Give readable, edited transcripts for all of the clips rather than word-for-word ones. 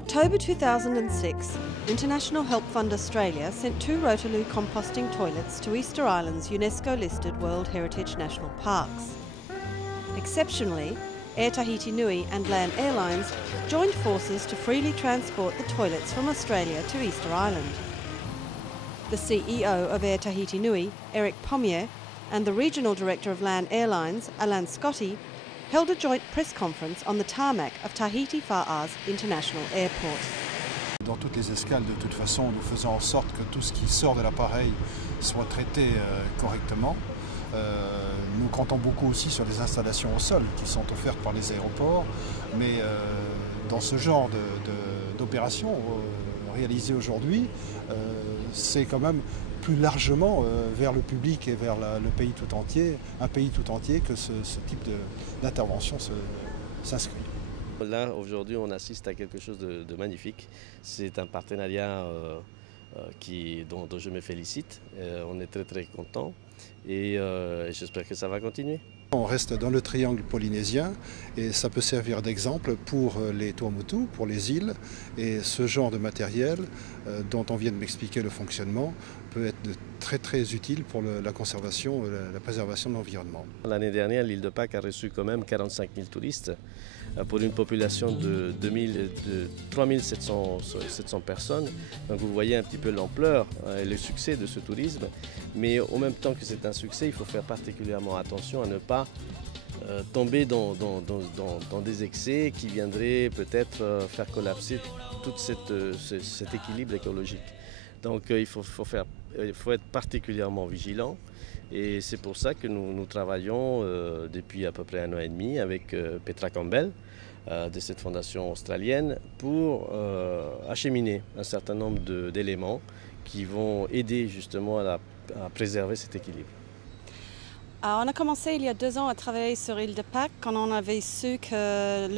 October 2006, International Help Fund Australia sent 2 Rotorua composting toilets to Easter Island's UNESCO-listed World Heritage National Parks. Exceptionally, Air Tahiti Nui and LAN Airlines joined forces to freely transport the toilets from Australia to Easter Island. The CEO of Air Tahiti Nui, Eric Pommier, and the Regional Director of LAN Airlines, Alan Scotty, held a joint press conference on the tarmac of Tahiti Wha'a's International Airport. Dans toutes les escales, de toute façon, nous faisons en sorte que tout ce qui sort de l'appareil soit traité correctement. Nous comptons beaucoup aussi sur les installations au sol qui sont offertes par les aéroports, mais dans ce genre d'opération réalisée aujourd'hui, c'est quand même plus largement vers le public et vers le pays tout entier, un pays tout entier, que ce type d'intervention s'inscrit. Là, aujourd'hui, on assiste à quelque chose de magnifique. C'est un partenariat dont je me félicite. On est très très contents et j'espère que ça va continuer. On reste dans le triangle polynésien et ça peut servir d'exemple pour les Tuamotu, pour les îles, et ce genre de matériel dont on vient de m'expliquer le fonctionnement peut être très très utile pour la conservation, la préservation de l'environnement. L'année dernière, l'île de Pâques a reçu quand même 45 000 touristes pour une population de 3 700 personnes. Donc vous voyez un petit peu l'ampleur et le succès de ce tourisme. Mais en même temps que c'est un succès, il faut faire particulièrement attention à ne pas tomber dans des excès qui viendraient peut-être faire collapser tout cet équilibre écologique. Donc il faut être particulièrement vigilant et c'est pour ça que nous travaillons depuis à peu près 1 an et demi avec Petra Campbell de cette fondation australienne pour acheminer un certain nombre d'éléments qui vont aider justement à préserver cet équilibre. On a commencé il y a 2 ans à travailler sur l'île de Pâques quand on avait su que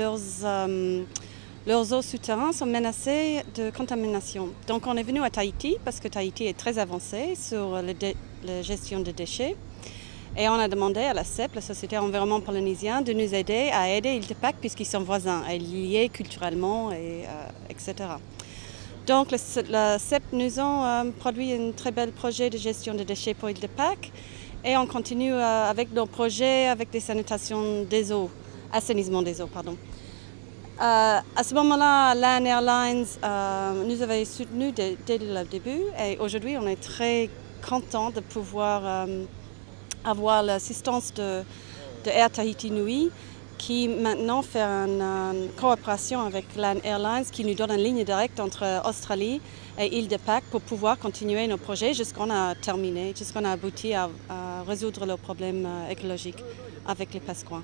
leurs eaux souterraines sont menacées de contamination. Donc on est venu à Tahiti parce que Tahiti est très avancé sur la gestion des déchets. Et on a demandé à la CEP, la Société Environnement Polynésien, de nous aider à aider l'île de Pâques puisqu'ils sont voisins et liés culturellement, etc. Donc la CEP nous a produit un très bel projet de gestion des déchets pour l'île de Pâques et on continue avec nos projets avec des sanitations des eaux, assainissement des eaux, pardon. À ce moment-là, LAN Airlines nous avait soutenus dès le début et aujourd'hui on est très content de pouvoir avoir l'assistance de Air Tahiti Nui qui maintenant fait une coopération avec LAN Airlines qui nous donne une ligne directe entre Australie et île de Pâques pour pouvoir continuer nos projets jusqu'on a terminé, jusqu'on a abouti à résoudre leurs problèmes écologiques avec les Pasquins.